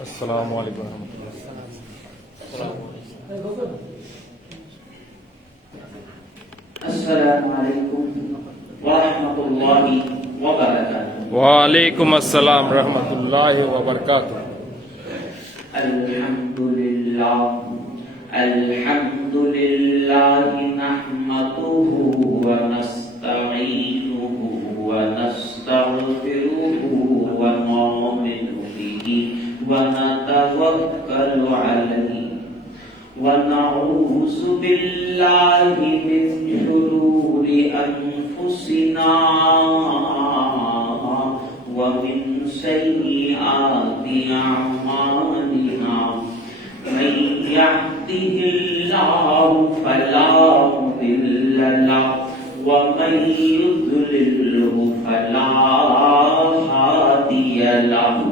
अस्सलामु अलैकुम रहमतुल्लाह। अस्सलामु अलैकुम व रहमतुल्लाहि व बरकातुहू। वालेकुम अस्सलाम रहमतुल्लाहि व बरकातुहू। अल्हम्दुलिल्लाह अल्हम्दुलिल्लाह नहमदुहु व नस्तईनुहु व नस्तगफिरुहु व नु'मिनु बिही व नतवक्कलु अलैहि व नऊज़ु बिल्लाहि मिन शुरूरि अनफुसिना व मिन सय्यिआति अअमालिना मन यहदिहिल्लाहु फला मुदिल्ल लहु व मन युद्लिल्हु फला हादिय लहु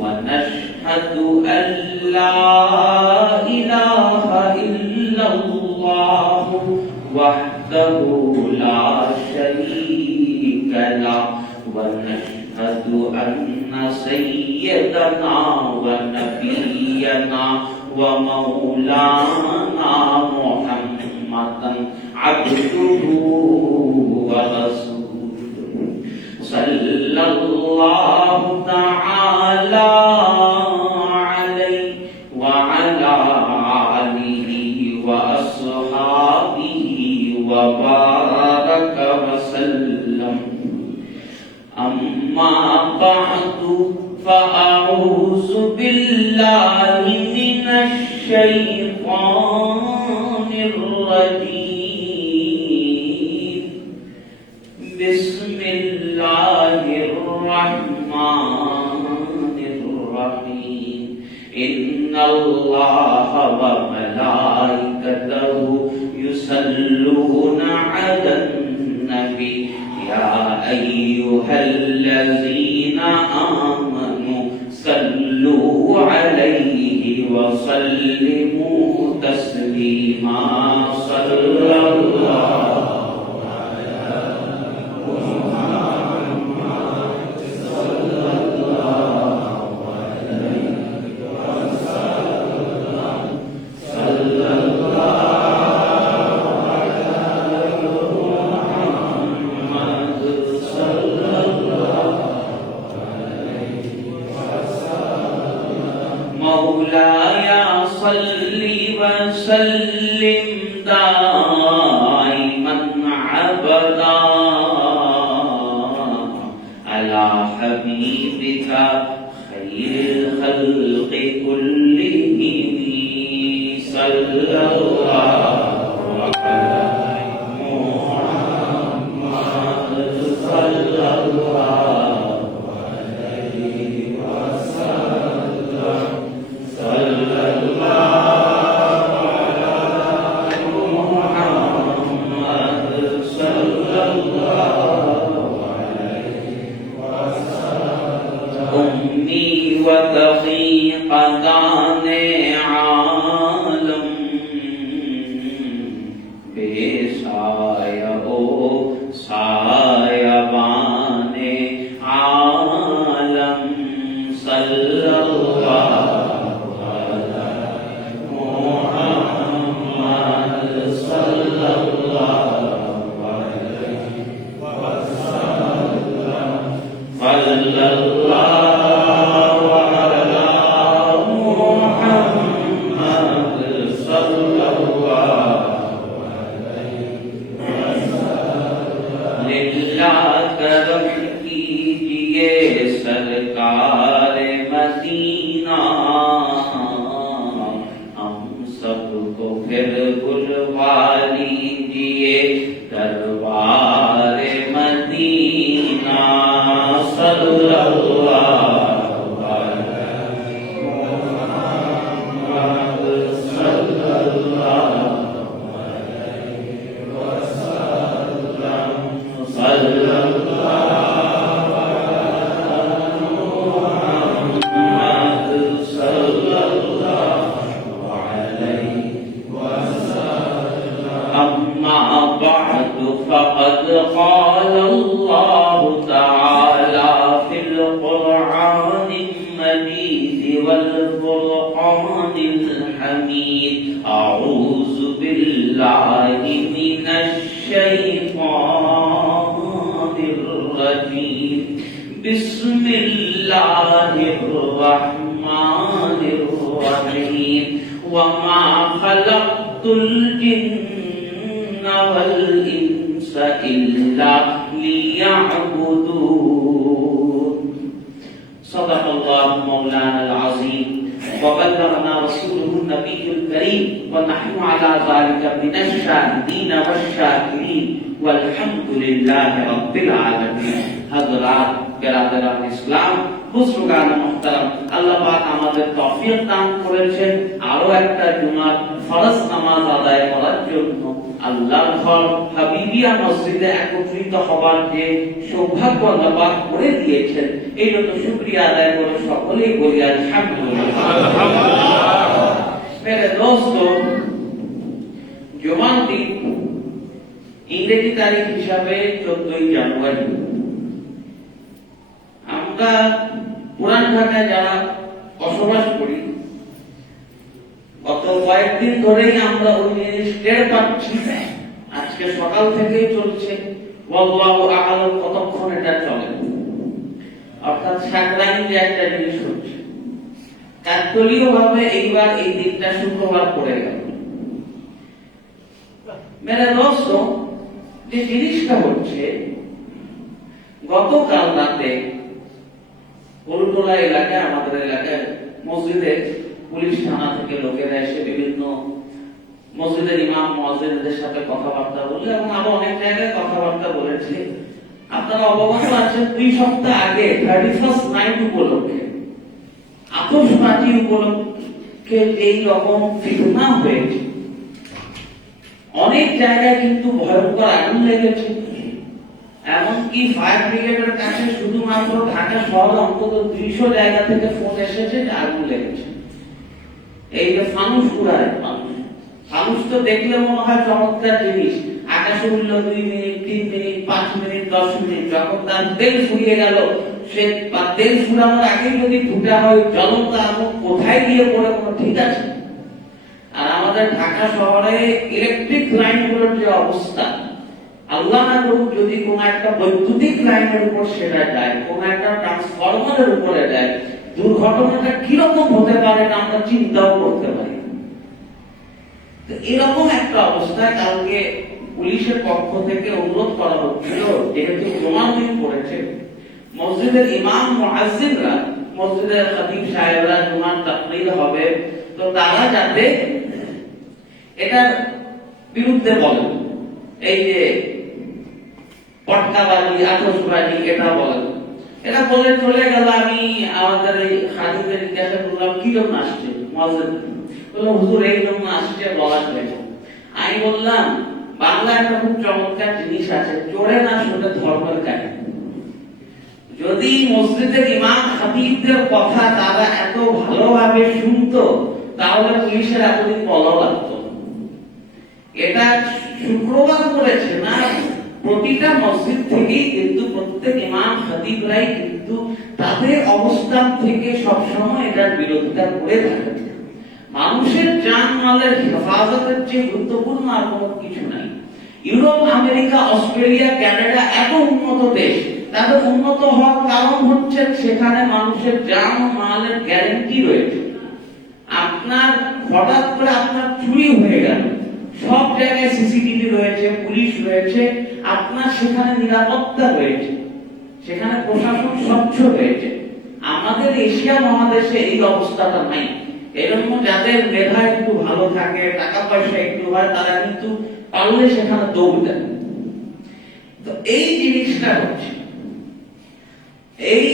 व नशहदु अल्ला इलाहा इल्लल्लाहु वहदहु ला शरीक लहु व नशहदु अन्ना सय्यदना व नबियना व मौलाना मुहम्मदन अब्दुहु व रसूलुहु सल्लल्लाहु तआला अलैहि व अला आलिहि व अस्हाबिहि व बारक व सल्लम। अम्मा बअदु फ़अऊज़ु बिल्लाहि मिनश शैतानिर रजीम। बिस्मिल्लाहिर रहमानिर रहीम। इन्नल्लाह व मलाइकतहु युसल्लूना अलन नबी या अय्युहल्लज़ीना आमनू सल्लू अलैहि व सल्लिमू तस्लीमा। सल्लल्लाहु मौलाया सल्ली व सल्लिम दाइमन अबदा अला हबीबिका खैरिल खल्क़ि कुल्लिहिम सल्लल्लाहु अलैहि मुहम्मद सल्लल्लाहु अलैहि वसल्लम। उम्मी व दक़ीक़ताने आलम बेसाया ओ सायाबाने आलम सल्लल्लाहु अलैहि मुहम्मद सल्लल्लाहु अलैहि वसल्लम। सल्लल्लाहु अला मुहम्मद सल्लल्लाहु अलैहि वसल्लम। लिल्लाह तरफ कीजिए सरकार मदीना, हम सबको फिर बुलवा लीजिए दरबार मदीना। सल्लल्लाहु अलैहि मुहम्मद सल्लल्लाहु अलैहि वसल्लम। सल्लल्लाहु अलैहि मुहम्मद सल्लल्लाहु अलैहि वसल्लम। अम्मा बअदु फ़क़द क़ाल अल्लाहु तआला फ़िल क़ुरआनिल मजीद والفرقان الحميد أعوذ بالله من الشيطان الرجيم بسم الله الرحمن الرحيم وما خلقت الجن والإنس إلا ليعبدون صدق الله مولانا العظيم وبلغنا رسوله النبي الكريم ونحن على ذلك من الشاهدين والشاكرين والحمد لله رب العالمين حضرات برادران ইসলাম বুজুর্গান মুহতারাম আল্লাহ পাক আমাদের তৌফিক দান করেছেন আরো একটা জুমার ফরজ নামাজ আদায় করার জন্য আল্লাহর ঘর হাবিবিয়া মসজিদে একত্রিত হবার যে সৌভাগ্য আল্লাহ পাক করে দিয়েছেন এই জন্য শুকরিয়া আদায় করে সকলেই বলি আলহামদুলিল্লাহ আলহামদুলিল্লাহ। মেরে দোস্তো, জুমার দিন ইংরেজি তারিখ হিসাবে 14 জানুয়ারি। আমরা পুরান ঢাকায় যারা বসবাস করি গত কয়েকদিন ধরেই আমরা ওই জিনিস টের পাচ্ছি। আজকে সকাল থেকেই চলছে আল্লাহু আ'লাম কতক্ষণ এটা চলে। অর্থাৎ সাকরাইন যে একটা জিনিস হচ্ছে, কাকতালীয় ভাবে এইবার এই দিনটা শুক্রবার পড়ে গেল। মেরে দোস্ত, যে জিনিসটা হচ্ছে গতকাল রাতে উলটোলা এলাকায়, আমাদের এলাকায় মসজিদে পুলিশ থানা থেকে লোকেরা এসে বিভিন্ন মসজিদের ইমাম মুয়াজ্জিনদের সাথে কথাবার্তা বলে এবং আরো অনেক জায়গায় কথাবার্তা বলেছে। আপনারা অবগত আছেন 2 সপ্তাহ আগে 31st নাইট উপলক্ষে, আতশবাজি উপলক্ষে এই রকম ফিতনা হয়েছে। অনেক জায়গায় কিন্তু ভয়ঙ্কর আগুন লেগেছে। এমনকি ফায়ার ব্রিগেডের কাছে শুধুমাত্র ঢাকা শহরে অন্তত 200 জায়গা থেকে ফোন এসেছে যে আগুন লেগেছে। এই যে ফানুস উড়ায়, ফানুস তো দেখলে মনে হয় চমৎকার জিনিস, আকাশে উড়লো 2 মিনিট, 3 মিনিট, 5 মিনিট, 10 মিনিট, যখন তার তেল ফুরিয়ে গেল, সে তেল ফুরানোর আগে যদি ফুটা হয় জ্বলন্ত আগুন কোথায় গিয়ে পড়ে কোনো ঠিক আছে? আর আমাদের ঢাকা শহরে ইলেকট্রিক লাইনগুলোর যে অবস্থা, আল্লাহ না করুক যদি কোন একটা বৈদ্যুতিক লাইনের উপর সেটা যায়, কোন একটা ট্রান্সফরমারের উপরে যায়, দুর্ঘটনাটা কিরকম হতে পারে না আমরা চিন্তাও করতে পারি। এরকম একটা অবস্থায় কালকে পুলিশের পক্ষ থেকে অনুরোধ করা হচ্ছিল, যেহেতু জুমার দিন পড়েছে, মসজিদের ইমাম মুয়াজ্জিনরা, মসজিদের খতিব সাহেবরা জুমার তাকরীর হবে, তো তারা যাতে এটার বিরুদ্ধে বলেন, এই যে পটকাবাজি, আতশবাজি, এটা বলেন। এটা বলে চলে গেল। আমি আমাদের এই খাদিমদের জিজ্ঞাসা করলাম কি জন্য আসছে মুয়াজ্জিন, বললো হুজুর এই জন্য আসছে বলার জন্য। আমি বললাম বাংলা একটা খুব চমৎকার জিনিস আছে, চোরে না শুনে ধর্মের কাহিনী। যদি মসজিদের ইমাম খাতিবদের কথা তারা এত ভালোভাবে শুনতো তাহলে পুলিশের এতদিন বলা লাগতো। এটা শুক্রবার করেছে না, প্রতিটা মসজিদ থেকেই কিন্তু প্রত্যেক ইমাম খাতিবরাই কিন্তু তাদের অবস্থান থেকে সবসময় এটার বিরোধিতা করে থাকে। মানুষের জানমালের হেফাজতের চেয়ে গুরুত্বপূর্ণ আর কোনো কিছু নাই। ইউরোপ, আমেরিকা, অস্ট্রেলিয়া, কানাডা এত উন্নত দেশ, তাদের উন্নত হওয়ার কারণ হচ্ছে সেখানে মানুষের জান ও মালের গ্যারান্টি রয়েছে। আপনার হঠাৎ করে আপনার চুরি হয়ে গেল, সব জায়গায় সিসিটিভি রয়েছে, পুলিশ রয়েছে, আপনার সেখানে নিরাপত্তা রয়েছে, সেখানে প্রশাসন স্বচ্ছ রয়েছে। আমাদের এশিয়া মহাদেশে এই অবস্থাটা নাই। এজন্য যাদের মেধা একটু ভালো থাকে, টাকা পয়সা একটু হয়, তারা কিন্তু পারলে সেখানে দৌড় দেন। তো এই জিনিসটা হচ্ছে এই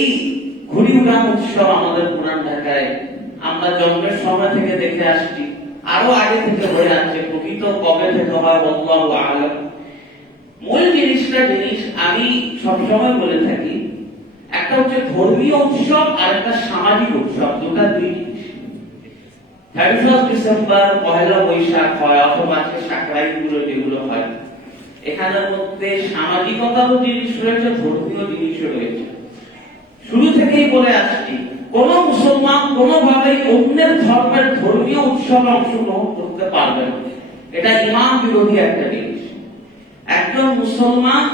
ঘুড়ি উড়ান উৎসব আমাদের পুরান ঢাকায় আমরা জন্মের সময় থেকে দেখে আসছি, আরো আগে থেকে হয়ে আসছে। প্রকৃত কবে থেকে হয় আল্লাহু আ'লাম। মূল জিনিসটা আমি সবসময় বলে থাকি, একটা হচ্ছে ধর্মীয় উৎসব আর একটা সামাজিক উৎসব, দুটা দুই জিনিস। 31 ডিসেম্বর, পহেলা বৈশাখ হয় অথবা আজকে সাকরাইন গুলো যেগুলো হয়, এখানের মধ্যে সামাজিকতারও জিনিস রয়েছে, ধর্মীয় জিনিসও রয়েছে। শুরু থেকেই বলে আসছি কোন মুসলমান কোনোভাবেই অন্যের ধর্মের ধর্মীয় উৎসবে অংশগ্রহণ করতে পারবে না। এটা ইমাম বিরোধী একটা জিনিস। একজন মুসলমান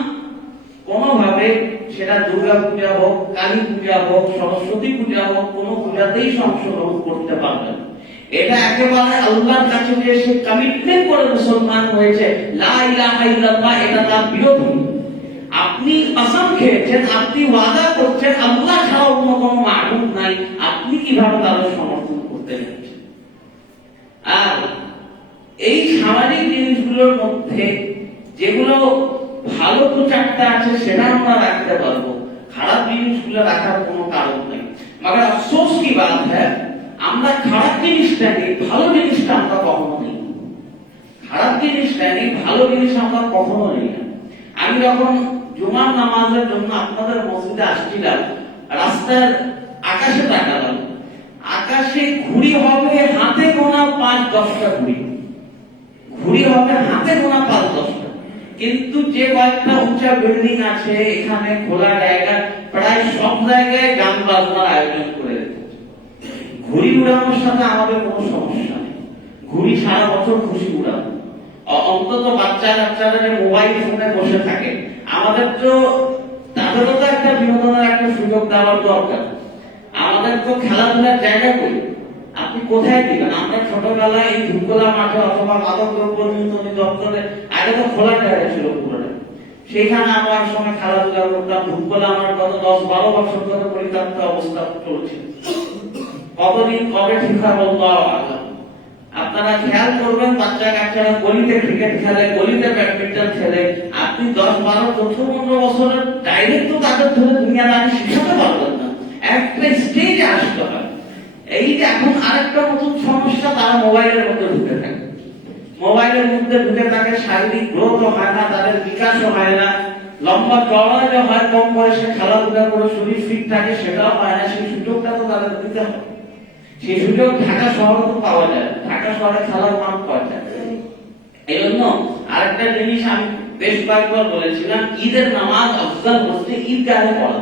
কোনোভাবে, সেটা দুর্গা পূজা হোক, কালী পূজা হোক, সরস্বতী পূজা হোক, কোন পূজাতেই অংশগ্রহণ করতে পারবে না। এটা একেবারে আল্লাহর কাছে যে সে কমিটমেন্ট করে মুসলমান হয়েছে, লা ইলাহা ইল্লাল্লাহ, এটা তার বিরোধী। আপনি কসম খেয়েছেন, আপনি ওয়াদা করছেন আল্লাহ ছাড়া অন্য কোনো মাবুদ নাই, আপনি কিভাবে তাদের সমর্থন করতে যাচ্ছেন? আর এই সামাজিক জিনিসগুলোর মধ্যে যেগুলো ভালো দু চারটা আছে সেটা আমরা রাখতে পারবো, খারাপ জিনিসগুলো রাখার কোনো কারণ নেই। মगर আফসোস কি বাত হ্যায়, আমরা খারাপ জিনিসটা নেই, ভালো জিনিসটা আমরা কখনো নেই। খারাপ জিনিসটা নেই, ভালো জিনিস আমরা কখনো নেই না। আমি যখন জুমার নামাজের জন্য আপনাদের মসজিদে আসছিলাম, রাস্তার আকাশে তাকালাম, আকাশে ঘুড়ি হবে হাতে গোনা 5-10টা ঘুড়ি হবে হাতে গোনা 5-10টা। কিন্তু যে কয়েকটা উঁচা বিল্ডিং আছে, এখানে খোলা জায়গা, প্রায় সব জায়গায় গান বাজনার আয়োজন করে রেখেছে। ঘুড়ি উড়ানোর সাথে আমাদের কোনো সমস্যা নেই, ঘুড়ি সারা বছর খুশি উড়ানো। অন্তত বাচ্চা কাচ্চারা যে মোবাইল ফোনে বসে থাকে, আমাদের তো তাদেরও তো একটা বিনোদনের একটা সুযোগ দেওয়ার দরকার। আমাদের তো খেলাধুলার জায়গা কই, আপনি কোথায় দিবেন? আমরা ছোটবেলায় এই ধূপখোলা মাঠে অথবা মাদক দ্রব্য নিয়ন্ত্রণ দপ্তরে, আগে তো খোলা জায়গা ছিল পুরোটা, সেখানে আমার সময় খেলাধুলা করতাম। ধূপখোলা আমার গত 10-12 বছর ধরে পরিত্যক্ত অবস্থা চলছে, কতদিন কবে ঠিক হয় বলবো আল্লাহ। আপনারা খেয়াল করবেন, বাচ্চা কাচ্চারা গলিতে ক্রিকেট খেলে, গলিতে ব্যাডমিন্টন খেলে। আপনি 10-12-14-15 বছরের ডাইরেক্ট তো তাদের ধরে দুনিয়াদারি শিখাতে পারবেন না, একটা স্টেজে আসতে হয়। এই যে এখন আরেকটা নতুন সমস্যা, তারা মোবাইলের মধ্যে ঢুকে থাকে, মোবাইলের মধ্যে ঢুকে থাকে, শারীরিক গ্রোথও হয় না, তাদের বিকাশও হয় না, লম্বা চড়া যে হয়, কম বয়সে খেলাধুলা করে শরীর ফিট থাকে সেটাও হয় না। সেই সুযোগটা তো তাদের দিতে হবে। সেই সুযোগ ঢাকা শহরে তো পাওয়া যায়, ঢাকা শহরে খেলার মাঠ পাওয়া যায়। এই জন্য আরেকটা জিনিস আমি বেশ কয়েকবার বলেছিলাম, ঈদের নামাজ আফজাল হচ্ছে ঈদগাহে পড়া।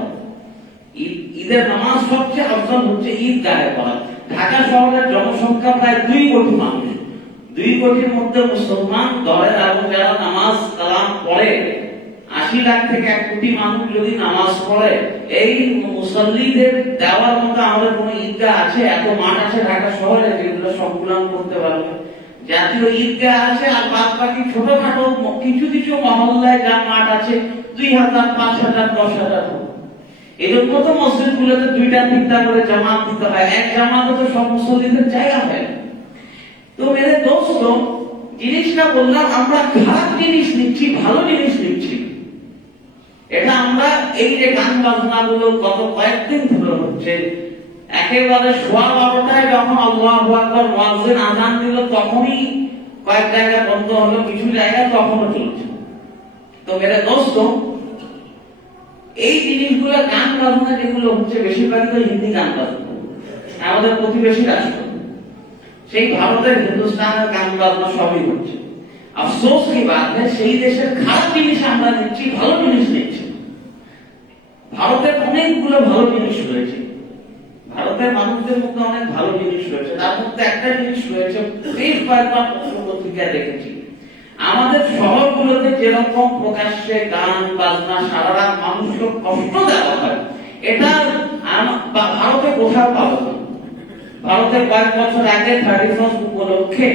ঈদের নামাজ সবচেয়ে আফজাল হচ্ছে ঈদগাহে পড়া। ঢাকা শহরের জনসংখ্যা প্রায় 2 কোটি মানুষ, 2 কোটির মধ্যে মুসলমান ধরেন, এবং যারা নামাজ কালাম পড়ে 80 লাখ থেকে 1 কোটি মানুষ যদি নামাজ পড়ে, এই মুসল্লিদের দেওয়ার মতো আমাদের কোনো ঈদগাহ আছে? এত মাঠ আছে ঢাকা শহরে যেগুলো সংকুলন করতে পারবে। জাতীয় ঈদগাহ আছে, আর বাদ বাকি ছোটখাটো কিছু কিছু মহল্লায় যা মাঠ আছে 2000, 5000, 10,000। এরকম তো মসজিদ গুলোতে 2টা-3টা করে জামাত দিতে হয়, এক জামাতে তো সব মুসল্লিদের জায়গা হয়। তো মেরে দোস্ত, জিনিসটা বললাম, আমরা খারাপ জিনিস নিচ্ছি, ভালো জিনিস নিচ্ছি। এটা আমরা এই যে গান বাজনা গুলো গত কয়েকদিন ধরে হচ্ছে, একেবারে 12:15টায় যখন আল্লাহু আকবার মুয়াজ্জিন আযান দিল, তখনই কয়েক জায়গা বন্ধ হলো, কিছু জায়গা তখনও চলছে। তো মেরে দোস্ত, এই জিনিসগুলো গান বাজনা যেগুলো হচ্ছে, বেশিরভাগ তো হিন্দি গান বাজনা। আমাদের প্রতিবেশী রাষ্ট্র সেই ভারতের, হিন্দুস্তানের গান বাজনা সবই হচ্ছে। আফসোস কি বাত হ্যায়, সেই দেশের খারাপ জিনিস আমরা নিচ্ছি, ভালো জিনিস নিচ্ছি। ভারতের অনেকগুলো ভালো জিনিস রয়েছে, ভারতের মানুষদের মধ্যে অনেক ভালো জিনিস রয়েছে। তার মধ্যে একটা জিনিস রয়েছে, বেশ কয়েকবার পত্রিকায় দেখেছি, আমাদের শহরগুলোতে যেরকম প্রকাশ্যে গান বাজনা সারা রাত মানুষকে কষ্ট দেওয়া হয়, এটা ভারতে কোথাও পাবো না। ভারতে কয়েক বছর আগে 31st উপলক্ষে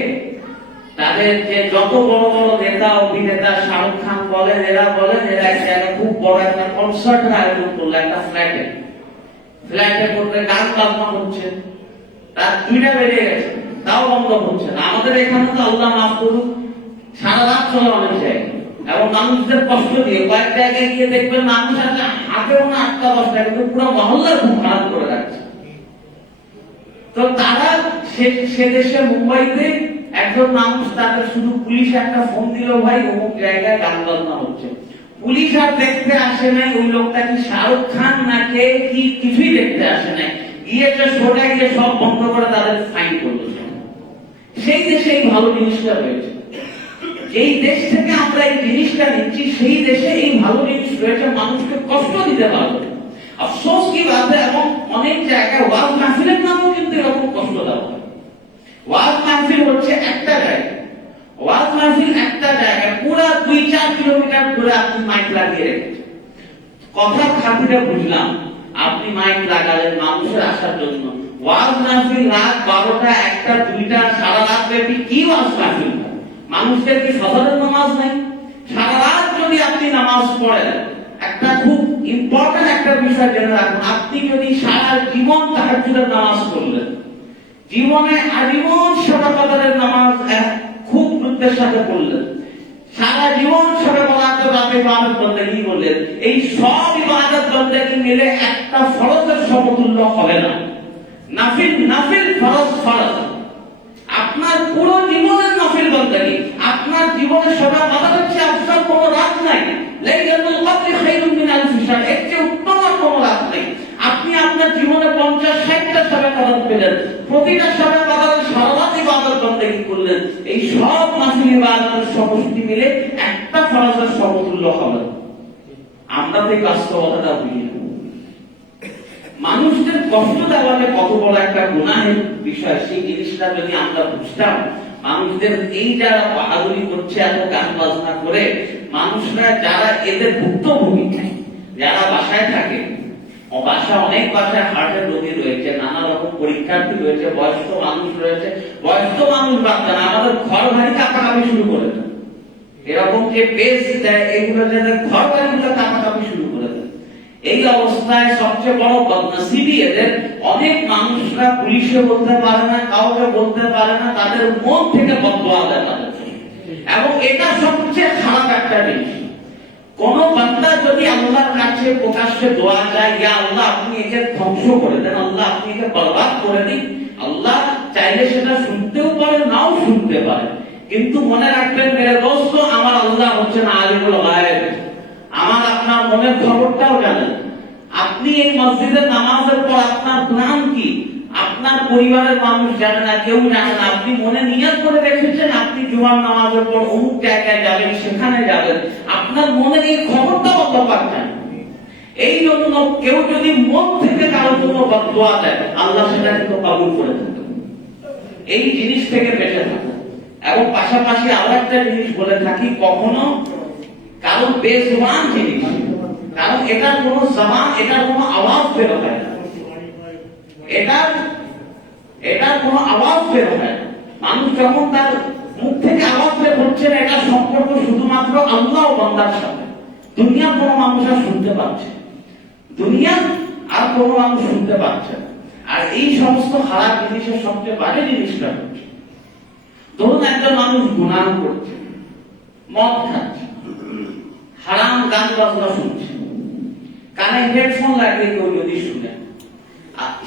তাদের যে যত বড় বড় নেতা অভিনেতা, শাহরুখ খান বলেন, এরা বলেন, এরা একটা খুব বড় একটা কনসার্টের আয়োজন করলো একটা ফ্ল্যাটে করতে, গান বাজনা হচ্ছে, রাত 2টা বেজে গেছে, তাও বন্ধ হচ্ছে না। আমাদের এখানে তো আল্লাহ মাফ করুক, সারা রাত চলে অনেক জায়গায়, এবং মানুষদের কষ্ট দিয়ে কয়েক জায়গায় গিয়ে দেখবেন মানুষ আছে হাতেও না 8টা-10টা, কিন্তু পুরো মহল্লার ঘুম খারাপ করে রাখছে। তো তারা সে দেশে মুম্বাইতে একজন মানুষ, তাদের শুধু পুলিশ একটা ফোন দিল, ভাই অমুক জায়গায় গান বাজনা হচ্ছে। পুলিশ আর দেখতে আসে নাই ওই লোকটা কি শাহরুখ খান না কে, কি কিছুই দেখতে আসে নাই, গিয়েছে সোজা গিয়ে সব বন্ধ করে তাদের ফাইন করলো। সেই দেশে এই ভালো জিনিসটা রয়েছে, যেই দেশ থেকে আমরা এই জিনিসটা নিচ্ছি, সেই দেশে এই ভালো জিনিস রয়েছে, মানুষকে কষ্ট দিতে পারবে। আফসোস কি বাত হ্যায়, এবং অনেক জায়গায় ওয়াজ মাহফিলের নামেও কিন্তু এরকম কষ্ট দেওয়া হয়। ওয়াজ মাহফিল হচ্ছে একটা জায়গা, ওয়াজ মাহফিল একটা জায়গায় পুরা 2-4 কিলোমিটার দূরে আপনি মাইক লাগিয়ে রেখেছেন। কথার খাতিরে বুঝলাম আপনি মাইক লাগালেন মানুষের আসার জন্য। ওয়াজ মাহফিল রাত 12টা, 1টা, 2টা, সারা রাত ব্যাপী কি ওয়াজ মাহফিল? মানুষদের কি সাধারণ নামাজ নাই? সারা রাত যদি আপনি নামাজ পড়েন, একটা খুব ইম্পর্টেন্ট একটা বিষয় জেনে রাখুন, আপনি যদি সারা জীবন তাহাজ্জুদের নামাজ পড়লেন, জীবনে আজীবন শবে কদরের নামাজ খুব গুরুত্বের সাথে পড়লেন, সারা জীবন শবে বরাতের রাতে ইবাদত বন্দেগী করলেন, এই সব ইবাদত বন্দেগী মিলে একটা ফরজের সমতুল্য হবে না। নাফিল নাফিল, ফরজ ফরজ। আপনার পুরো জীবনের নফিল বন্দেগী, আপনার জীবনের শবে কদরের চেয়ে আফজল কোনো রাত নাই। লাইলাতুল কদর খায়রুম মিন আলফি শাহর, এর চেয়ে উত্তম আর কোনো রাত নেই। আপনি আপনার জীবনে 50-60টা শবে কদর পেলেন, প্রতিটা শবে কদরের সারা রাত ইবাদত বন্দেগী করলেন, এই সব নফিল ইবাদতের সমষ্টি মিলে একটা ফরজের সমতুল্য হবে। আমরা তো এই বাস্তবতাটা বুঝি না। মানুষদের কষ্ট দেওয়াটা কত বড় একটা গুনাহের বিষয়, সেই জিনিসটা যদি আমরা বুঝতাম, মানুষদের এই যারা বাহাদুরি করছে এত গান বাজনা করে, মানুষরা যারা এদের ভুক্তভোগী, যারা বাসায় থাকে, বাসা অনেক বাসায় হার্টের রোগী রয়েছে, নানা রকম পরীক্ষার্থী রয়েছে, বয়স্ক মানুষ রয়েছে, বয়স্ক মানুষ বাদ দেন, আমাদের ঘর বাড়ি কাঁপাকাঁপি শুরু করে দেন। এরকম যে পেজ দেয় এগুলো যাদের ঘর বাড়িগুলো কাঁপাকাঁপি শুরু করে দেয়। এই অবস্থায় সবচেয়ে বড় বদনসিবি এদের, অনেক মানুষরা পুলিশে বলতে পারে না, কাউকে বলতে পারে না, তাদের মন থেকে বদদোয়া দেয় তাদের। এবং এটা সবচেয়ে খারাপ একটা জিনিস। কোন বান্দা যদি আল্লাহর কাছে প্রকাশ্যে দোয়া চায়, ইয়া আল্লাহ আপনি একে ধ্বংস করে দেন, আল্লাহ আপনি একে বরবাদ করে দিন, আল্লাহ চাইলে সেটা শুনতেও পারে, নাও শুনতে পারে। কিন্তু মনে রাখবেন মেরে দোস্ত, আমার আল্লাহ হচ্ছেন আলিমুল গায়ব, আমার আপনার মনের খবরটাও জানেন। আপনি এই মসজিদে নামাজের পর আপনার প্ল্যান কি, আপনার পরিবারের মানুষ জানে না, কেউ জানে না। আপনি মনে নিয়ত করে রেখেছেন আপনি জুমার নামাজের পর অমুক জায়গায় যাবেন, সেখানে যাবেন, আপনার মনে এই খবরটা অত পাচ্ছেন। এই জন্য কেউ যদি মন থেকে কারো জন্য বদদোয়া দেয়, আল্লাহ সেটা কিন্তু কবুল করে থাকেন। এই জিনিস থেকে বেঁচে থাকুন। এবং পাশাপাশি আরো একটা জিনিস বলে থাকি, কখনো কারণ বেজবান জিনিস, কারণ এটার কোনো জবান, এটার কোনো আওয়াজ বের হয় না, এটার কোনো আওয়াজ বের হয় না। মানুষ যখন তার মুখ থেকে আওয়াজ বের হচ্ছে না, এটা সম্পর্ক শুধুমাত্র আল্লাহ ও বান্দার সাথে। দুনিয়ার কোনো মানুষ আর শুনতে পাচ্ছে, দুনিয়ার আর কোনো মানুষ শুনতে পাচ্ছে না। আর এই সমস্ত খারাপ জিনিসের সবচেয়ে বাজে জিনিসটা হচ্ছে, ধরুন একজন মানুষ গুনাহ করছে, মদ খাচ্ছে, হারাম গান বাজনা শুনছে, কানে হেডফোন লাগিয়ে কেউ যদি শুনে,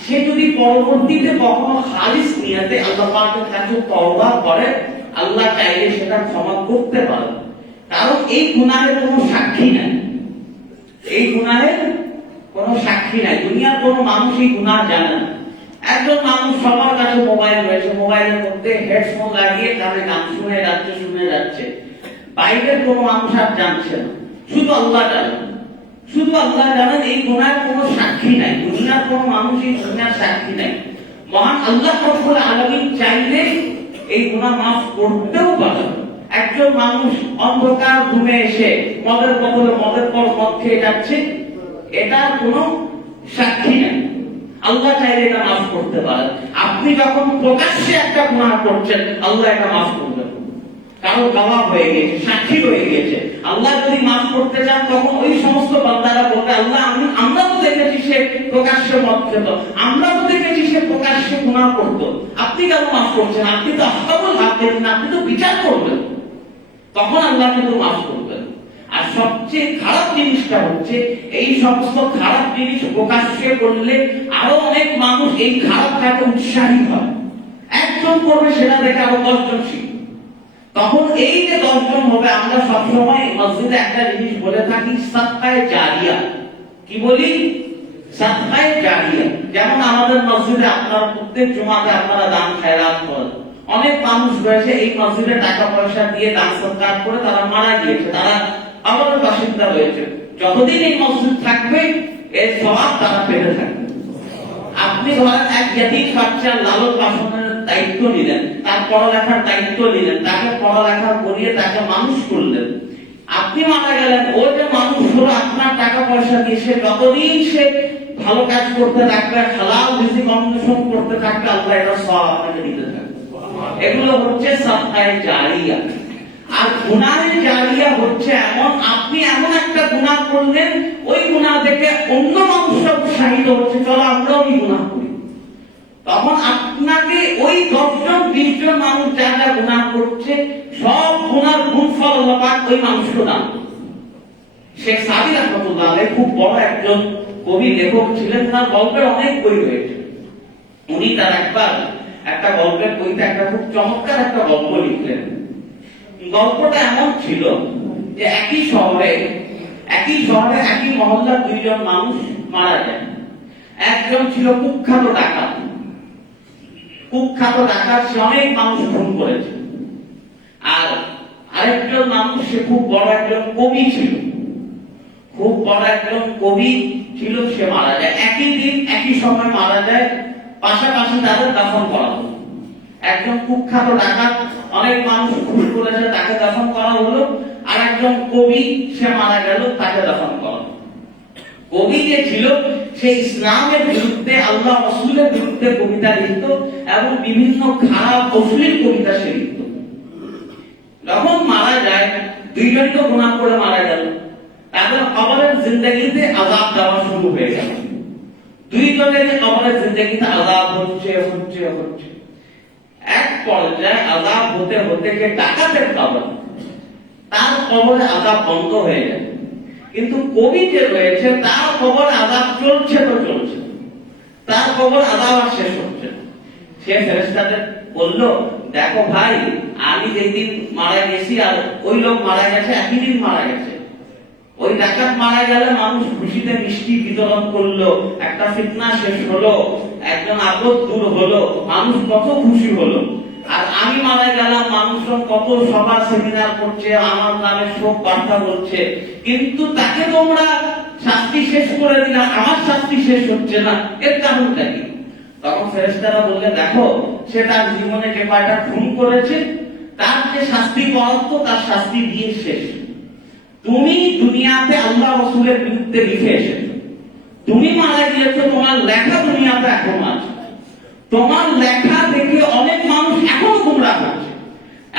সে যদি পরবর্তীতে কখনো খালিস নিয়তে আল্লাহ পাকের কাছে তওবা করে, আল্লাহ চাইলে সেটা ক্ষমা করতে পারে। কারণ এই গুনাহের কোনো সাক্ষী নাই, এই গুনাহের কোনো সাক্ষী নাই। দুনিয়ার কোনো মানুষ এই গুনাহ জানে না। একজন মানুষ, সবার কাছে মোবাইল রয়েছে, মোবাইলের মধ্যে হেডফোন লাগিয়ে কানে গান শুনে যাচ্ছে, বাইরের কোনো মানুষ আর জানছে না, শুধু আল্লাহ জানেন, শুধু আল্লাহ জানেন। এই গুনাহের কোনো সাক্ষী নাই, দুনিয়ার কোনো মানুষ এই গুনাহের সাক্ষী নাই। মহান আল্লাহ রব্বুল আলামিন চাইলে এই গুনাহ মাফ করতেও পারে। একজন মানুষ অন্ধকার ঘুমে এসে মদের বদলে মদের পর মদ খেয়ে যাচ্ছে, এটার কোনো সাক্ষী নাই, আল্লাহ চাইলে এটা মাফ করতে পারে। আপনি যখন প্রকাশ্যে একটা গুনাহ করছেন, আল্লাহ এটা মাফ করবেন, কারণ গাওয়া হয়ে গেছে, সাক্ষী হয়ে গেছে। আল্লাহ যদি মাফ করতে চান, তখন ওই সমস্ত বান্দারা বলবে, আল্লাহ আমরা তো দেখেছি সে প্রকাশ্যে মদ খেত, আমরা তো দেখেছি সে প্রকাশ্যে গুনাহ করতো, আপনি কেন মাফ করছেন? আপনি তো আহকামুল হাকিম, আপনি তো বিচার করবেন। তখন আল্লাহ কিন্তু মাফ করবেন। আর সবচেয়ে খারাপ জিনিসটা হচ্ছে, এই সমস্ত খারাপ জিনিস প্রকাশ্যে করলে আরো অনেক মানুষ এই খারাপ কাজে উৎসাহী হয়, একজন করবে সেটা দেখে আরো 10 জন শিখবে। তখন এই যে 10 জন হবে, আমরা সবসময় মসজিদে একটা জিনিস বলে থাকি, সাদকায়ে জারিয়া। কি বলি? সাদকায়ে জারিয়া। যেমন আমাদের মসজিদে আপনারা প্রত্যেক জুমাতে আপনারা দান খায়রাত করেন, অনেক মানুষ রয়েছে এই মসজিদে টাকা পয়সা দিয়ে দান সৎকার করে তারা মারা গিয়েছে, তারা আবার বাসিন্দা রয়েছে। যতদিন এই মসজিদ থাকবে এর সওয়াব তারা পেতে থাকবে। আপনি ধরেন এক জাতির বাচ্চার লালন পালনের দায়িত্ব নিলেন, তার পড়ালেখার দায়িত্ব নিলেন, তাকে পড়ালেখা করিয়ে তাকে মানুষ করলেন। আপনি মারা গেলেন, ও যে মানুষ হলো আপনার টাকা পয়সা দিয়ে, সে যতদিন সে ভালো কাজ করতে থাকবে, হালাল রিজিক অন্বেষণ করতে থাকবে, আল্লাহ এটা সওয়াব আপনাকে দিতে থাকবে। এগুলো হচ্ছে সাদকায়ে জারিয়া। আর গুনাহে জারিয়া হচ্ছে এমন, আপনি এমন একটা গুনাহ করলেন, ওই গুনাহ দেখে অন্য মানুষরা উৎসাহিত হচ্ছে, চলো আমরাও এই গুনাহ করি। তখন আপনাকে ওই 10 জন 20 জন মানুষ যারা গুনাহ করছে, সব গুনার গুণফল আল্লাহ পাক ওই মানুষকে দান করবে। শেখ সাদি রাহমাতুল্লাহ আলাইহি খুব বড় একজন কবি লেখক ছিলেন, তার গল্পের অনেক বই রয়েছে। উনি তার একবার একটা গল্পের বইতে একটা খুব চমৎকার একটা গল্প লিখলেন। গল্পটা এমন ছিল যে একই শহরে একই মহল্লার 2 জন মানুষ মারা যায়। একজন ছিল কুখ্যাত ডাকাত, সে অনেক মানুষ খুন করেছে। আর আরেকজন মানুষ, সে খুব বড় একজন কবি ছিল, সে মারা যায়। একই দিন একই সময় মারা যায়, পাশাপাশি তাদের দাফন করা হলো। একজন কুখ্যাত ডাকাত অনেক মানুষ খুন করেছে, তাকে দাফন করা হলো। আর একজন কবি, সে মারা গেল, তাকে দাফন করা হলো। কবি যে ছিল, সে ইসলামের বিরুদ্ধে, আল্লাহ রাসূলের বিরুদ্ধে কবিতা লিখত এবং বিভিন্ন খারাপ অশ্লীল কবিতা সে লিখত। যখন মারা যায়, 2 জনই তো গুনাহ করে মারা গেল, তাদের কবরের জিন্দেগিতে আযাব দেওয়া শুরু হয়ে গেল। 2 জনেরই কবরের জিন্দেগিতে আযাব হচ্ছে। এক পর্যায়ে আযাব হতে হতে যে ডাকাতের কবর, তার কবরে আযাব বন্ধ হয়ে যায়। কিন্তু কবি যে রয়েছে, তার কবরে আযাব চলছে, তার কবর আযাব আর শেষ হচ্ছে না। সে ফেরেশতাদের বলল, দেখো ভাই, আমি যেদিন মারা গেছি আর ওই লোক মারা গেছে, একই দিন মারা গেছে। ওই ডাকাত মারা গেলে মানুষ খুশিতে মিষ্টি বিতরণ করলো, একটা ফিতনা শেষ হলো, একজন আপদ দূর হলো, মানুষ কত খুশি হলো। আর আমি মারা গেলাম, মানুষজন কত সভা সেমিনার করছে, আমার নামে শোক বার্তা বলছে, কিন্তু তাকে তোমরা শাস্তি শেষ করে দিলে, আমার শাস্তি শেষ হচ্ছে না, এর কারণটা কি? তখন ফেরেশতারা বললে, দেখো, সে তার জীবনে যে কয়টা খুন করেছে, তার যে শাস্তি বরাদ্দ, তার শাস্তি দিয়ে শেষ। তুমি দুনিয়াতে আল্লাহ রাসূলের বিরুদ্ধে লিখে এসেছো, তুমি মারা গিয়েছো, তোমার লেখা দুনিয়াতে এখনো আছে। তোমার লেখা দেখে অনেক মানুষ এখনো গুমরাহ হচ্ছে,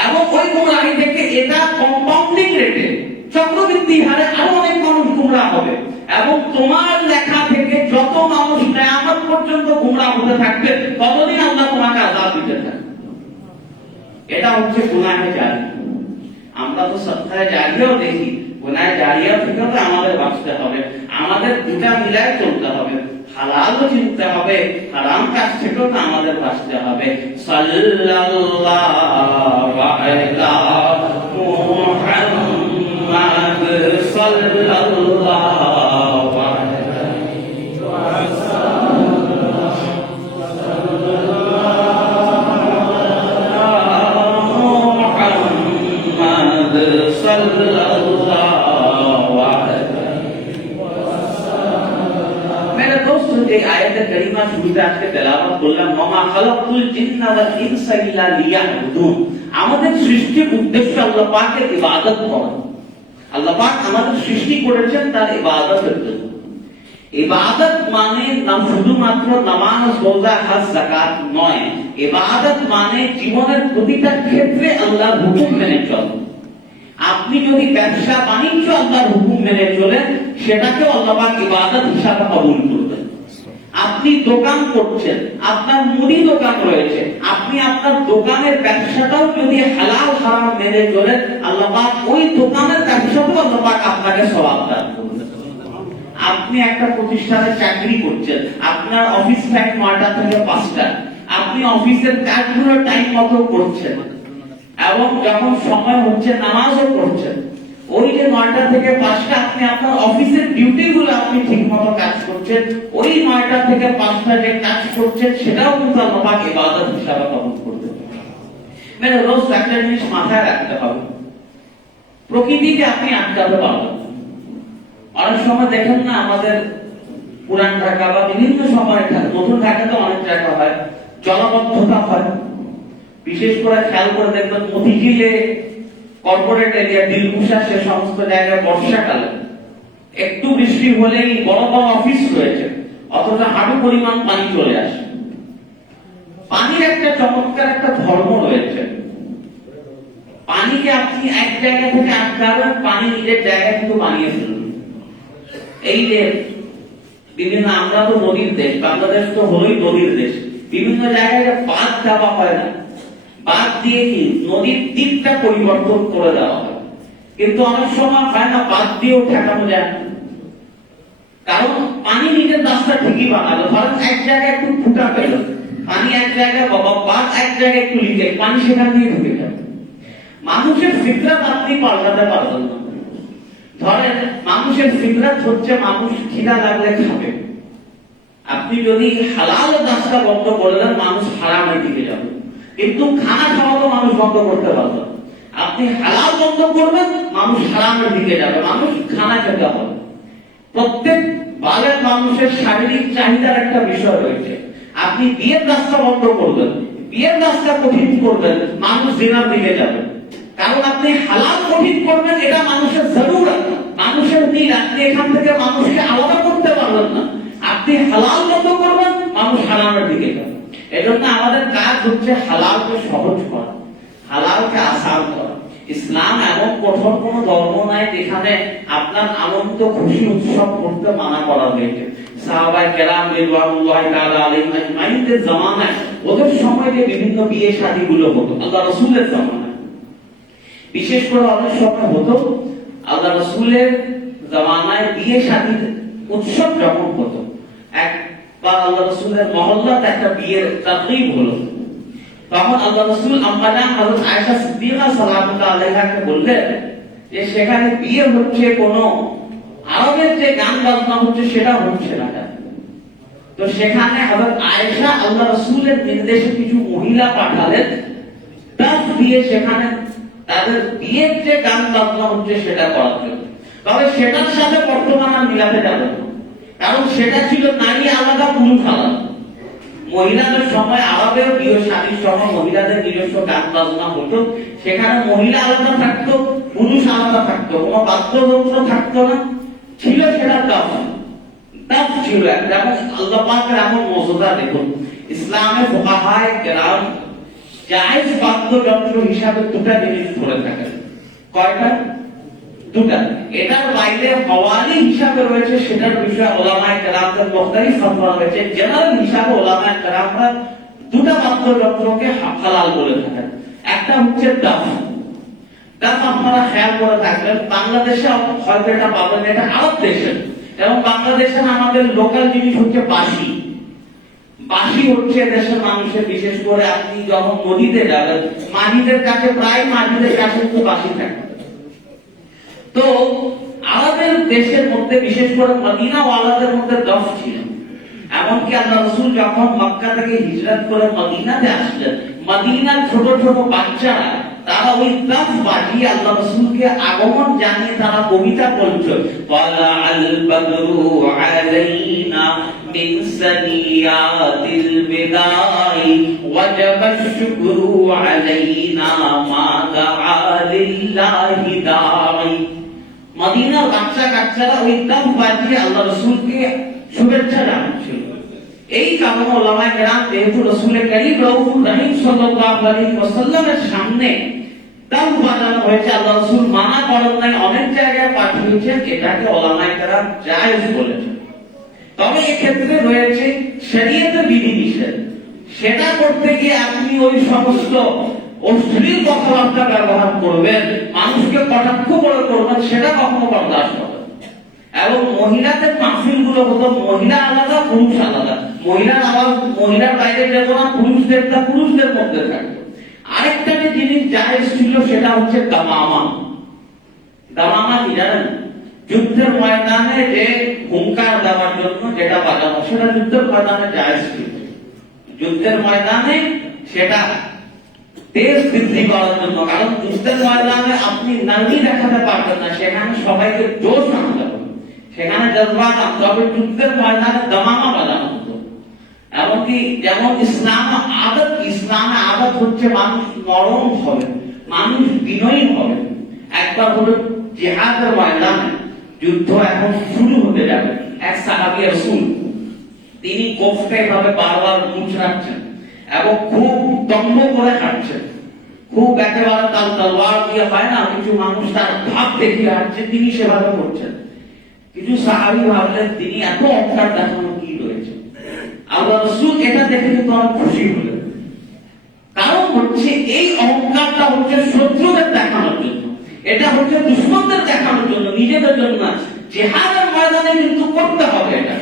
এবং ওই গুমরাহি থেকে এটা কম্পাউন্ডিং রেটে, চক্রবৃদ্ধি হারে আরো অনেক মানুষ গুমরাহ হবে। এবং তোমার লেখা থেকে যত মানুষ কিয়ামত পর্যন্ত গুমরাহ হতে থাকবে, ততদিন আল্লাহ তোমাকে আযাব দিতে থাকবে। এটা হচ্ছে গুনাহে জারি। আমরা তো সাদকায়ে জারিয়াও দেখি, গুনাহে জারিয়া থেকে তো আমাদের বাঁচতে হবে। আমাদের দুটা মিলায় চলতে হবে, হালালও চিনতে হবে, হারাম কাজ থেকেও তো আমাদের বাঁচতে হবে। সাল্লাল্লাহু আলা মুহাম্মাদ সাল্লাল্লাহু আলাইহি ওয়াসাল্লাম। মুহাম্মাদ সাল্লাল্লাহু আলাইহি ওয়াসাল্লাম। মেরে দোস্ত, যে আয়াতে কারিমা শুরুতে আজকে তেলাওয়াত করলাম, ওমা খালাকুল জিন্না ওয়াল ইনসা ইল্লা লিয়াবুদুন, আমাদের সৃষ্টির উদ্দেশ্য আল্লাহ পাকের ইবাদত করা। আল্লাহ পাক আমাদের সৃষ্টি করেছেন তার ইবাদতের জন্য। ইবাদত মানে না শুধুমাত্র নামাজ, রোজা, হজ, যাকাত নয়। ইবাদত মানে জীবনের প্রতিটা ক্ষেত্রে আল্লাহর হুকুম মেনে চলা। আপনি যদি ব্যবসা বাণিজ্য আল্লাহর হুকুম মেনে চলেন, সেটাকেও আল্লাহ পাক ইবাদত হিসাবে কবুল করবেন। আপনি দোকান করছেন, আপনার মুদি দোকান রয়েছে, আপনি আপনার দোকানের ব্যবসাটাও যদি হালাল হারাম মেনে চলেন, আল্লাহ পাক ওই দোকানের ব্যবসাতেও আল্লাহ পাক আপনাকে সওয়াব দান করবেন। আপনি একটা প্রতিষ্ঠানে চাকরি করছেন, আপনার অফিস টাইম 9টা থেকে 5টা, আপনি অফিসের কাজগুলো টাইম মতো করছেন, এবং যখন সময় হচ্ছে নামাজও পড়ছেন। ওই যে 9টা থেকে 5টা আপনি আপনার অফিসের ডিউটি গুলো আপনি ঠিক মতো কাজ করছেন, ওই 9টা থেকে 5টা যে কাজ করছেন, সেটাও কিন্তু আল্লাহ পাক ইবাদত হিসাবে কবুল করবেন। মানে রোজ একটা জিনিস মাথায় রাখতে হবে, প্রকৃতিকে আপনি আটকাতে পারবেন। অনেক সময় দেখেন না, আমাদের পুরান ঢাকা বা বিভিন্ন সময় নতুন ঢাকাতে অনেক জায়গা হয়, জলাবদ্ধতা হয়। বিশেষ করে খেয়াল করে দেখবেন মতিঝিলে, কর্পোরেট এরিয়া, দিলকুশা, সে সমস্ত জায়গায় বর্ষাকালে একটু বৃষ্টি হলেই বড় বড় অফিস রয়েছে, অথচ হাঁটু পরিমাণ পানি চলে আসে। পানির একটা চমৎকার একটা ধর্ম রয়েছে। পানিকে আপনি এক জায়গা থেকে আটকাবেন, পানি নিজের জায়গা কিন্তু বানিয়ে ফেলুন। এই যে বিভিন্ন, আমরা তো নদীর দেশ, বাংলাদেশ তো হলোই নদীর দেশ, বিভিন্ন জায়গায় বাঁধ দেওয়া হয় না, বাঁধ দিয়ে কি নদীর দিকটা পরিবর্তন করে দেওয়া হয়, কিন্তু অনেক সময় হয় না, বাঁধ দিয়েও ঠেকানো যায় না। কারণ পানি নিজের রাস্তা ঠিকই বানালো, ধরেন এক জায়গায় একটু ফুটা পেল পানি, এক জায়গায় বাঁধ, এক জায়গায় একটু লিকেজ, পানি সেখান দিয়ে ঢুকে যাবে। মানুষের ফিতরাত আপনি পাল্টাতে পারবেন না। ধরেন মানুষের ফিতরাত হচ্ছে মানুষ খিদা লাগলে খাবে। আপনি যদি হালাল রাস্তা বন্ধ করে দেন, মানুষ হারামের দিকে যাবে, কিন্তু খানা খাওয়া তো মানুষ বন্ধ করতে পারবে। আপনি হালাল বন্ধ করবেন, মানুষ হারামের দিকে যাবে, মানুষ খানা খেতে হবে। প্রত্যেক বালের মানুষের শারীরিক চাহিদার একটা বিষয় রয়েছে। আপনি বিয়ের রাস্তা বন্ধ করবেন, বিয়ের রাস্তা কঠিন করবেন, মানুষ জিনার দিকে যাবে। কারণ আপনি হালাল কঠিন করবেন, এটা মানুষের জরুরত, মানুষের নিড। আপনি এখান থেকে মানুষকে আলাদা করতে পারবেন না। আপনি হালাল বন্ধ করবেন, মানুষ হারামের দিকে যাবে। এজন্য আমাদের কাজ হচ্ছে হালালকে সহজ করা, হালালকে আসান করা। ইসলাম এমন কঠোর কোন ধর্ম নাই যেখানে আপনার আনন্দ খুশি উৎসব করতে মানা করা হয়েছে। সাহাবায়ে কেরাম রিদওয়ানুল্লাহি তাআলা আলাইহিম আজমাইনদের জামানায়, ওদের সময় যে বিভিন্ন বিয়ে শাদী গুলো হতো, আল্লাহ রাসূলের জামানায় বিশেষ করে অনেক সময় হতো, আল্লাহ রাসূলের জামানায় বিয়ে শাদী উৎসব যখন হতো, একবার আল্লাহ রাসূলের মহল্লাতে একটা বিয়ের তাকরীব হলো, তখন আল্লাহ রাসূল আম্মা জান হযরত আয়েশা সিদ্দিকা সাল্লাল্লাহু আলাইহাকে বললেন যে সেখানে বিয়ে হচ্ছে, কোন আরবের যে গান বাজনা হচ্ছে সেটা হচ্ছে না। তো সেখানে হযরত আয়েশা আল্লাহ রাসূলের নির্দেশে কিছু মহিলা পাঠালেন, তাস দিয়ে সেখানে তাদের বিয়ের যে গান বাজনা হচ্ছে সেটা করার জন্য। তবে সেটার সাথে বর্তমান আর মিলাতে যাবে না, কারণ সেটা ছিল নারী আলাদা, পুরুষ আলাদা। মহিলাদের সময় আরবের বিয়ে শাদীর সময় মহিলাদের নিজস্ব গান বাজনা হতো, সেখানে মহিলা আলাদা থাকতো, পুরুষ আলাদা থাকতো, কোনো বাদ্যযন্ত্র থাকতো না, ছিল সেটা দাফ ছিল। যেমন আল্লাহ পাকের এমন মর্যাদা দেখুন, ইসলামে ফুকাহায়ে কেরাম জায়েজ বাদ্যযন্ত্র হিসাবে দুটা জিনিস ধরে থাকেন। কয়টা? দুটা। এটার বাইরে হওয়ালি হিসাবে রয়েছে, সেটার বিষয়ে উলামায়ে কেরামদের মুখতালিফ ফতোয়া রয়েছে। জেনারেল হিসাবে উলামায়ে কেরামরা দুটা বাদ্যযন্ত্রকে হালাল বলে থাকেন। একটা হচ্ছে দাফ। দাফ আপনারা খেয়াল করে থাকবেন, বাংলাদেশে হয়তো এটা পাবেন, এটা আরব দেশে, এবং বাংলাদেশে আমাদের লোকাল জিনিস হচ্ছে বাঁশি। বাঁশি হচ্ছে দেশের মানুষের, বিশেষ করে আপনি যখন নদীতে যাবেন, মাঝিদের কাছে, প্রায় মাঝিদের কাছে কিন্তু বাঁশি থাকে। তো আরবের দেশের মধ্যে, বিশেষ করে মদিনা ওয়ালাদের মধ্যে দফ ছিল। এমনকি আল্লাহ রাসূল যখন মক্কা থেকে হিজরত করে মদিনাতে আসলেন, মদিনার ছোট ছোট বাচ্চারা তারা ওই দফ বাজিয়ে আল্লাহ রাসূলকে আগমন জানিয়ে তারা কবিতা বলছে, ওয়ালা আল বদরু আলাইনা মিন সানিয়াতিল বিদাই ওয়াজাবা শুকরু আলাইনা মা দাআ লিল্লাহি দাই। মদিনার বাচ্চা কাচ্চারা ওই দফ বাজিয়ে আল্লাহ রাসূলকে শুভেচ্ছা জানাচ্ছিল। এই কারণে উলামায়ে কেরাম যেহেতু রাসূল করিম রাউফুর রহিম সাল্লাল্লাহু আলাইহি ওয়াসাল্লামের সামনে দফ বাজানো হয়েছে, আল্লাহ রাসূল মানা করেন নাই, অনেক জায়গায় পাঠিয়েছেন, এটাকে উলামায়ে কেরাম জায়েজ বলেছেন। তবে এই ক্ষেত্রে রয়েছে শরীয়তের বিধিনিষেধ। সেটা করতে গিয়ে আপনি ওই সমস্ত অশ্লীল কথাবার্তা ব্যবহার করবেন, মানুষকে কটাক্ষ করে করবেন, সেটা কখনো বরদাস্ত হবে না। এবং মহিলাদের মাহফিল গুলো হতো, মহিলা আলাদা, পুরুষ আলাদা। মহিলার আওয়াজ মহিলার বাইরে যেত না, পুরুষদেরটা পুরুষদের মধ্যে থাকতো। আরেকটা যে জিনিস জায়েজ ছিল সেটা হচ্ছে দামামা। দামামা কি জানেন? যুদ্ধের ময়দানে যে হুঙ্কার দেওয়ার জন্য যেটা বাজানো, সেটা যুদ্ধের ময়দানে জায়েজ ছিল। যুদ্ধের ময়দানে সেটা তেজ বৃদ্ধি করার জন্য, কারণ যুদ্ধের ময়দানে আপনি নারী দেখাতে পারবেন না, সেখানে সবাইকে জোশ আনতে হবে। সেখানে জজবাত আনতে হবে, যুদ্ধের ময়দানে দামামা বাজানো হতো। এমনকি যেমন ইসলামে আদত হচ্ছে মানুষ নরম হবে, মানুষ বিনয়ী হবে। একবার হলো জিহাদের ময়দানে যুদ্ধ এখন শুরু হতে যাবে, এক সাহাবী রাসূল তিনি কোফটা এভাবে বারবার মুচড়াচ্ছেন এবং খুব দম্ভ করে হাঁটছেন, খুব একেবারে তার তলোয়ার দিয়ে হয় না, কিছু মানুষ তার ভাব দেখিয়ে হাঁটছে, তিনি সেভাবে করছেন। কিছু সাহাবী ভাবলেন তিনি এত অহংকার দেখানো কি রয়েছে। আল্লাহ রাসূল এটা দেখে কিন্তু অনেক খুশি হলেন, কারণ হচ্ছে এই অহংকারটা হচ্ছে শত্রুদের দেখানোর জন্য, এটা হচ্ছে দুশমনদের দেখানোর জন্য, নিজেদের জন্য না। জিহাদের ময়দানে কিন্তু করতে হবে এটা,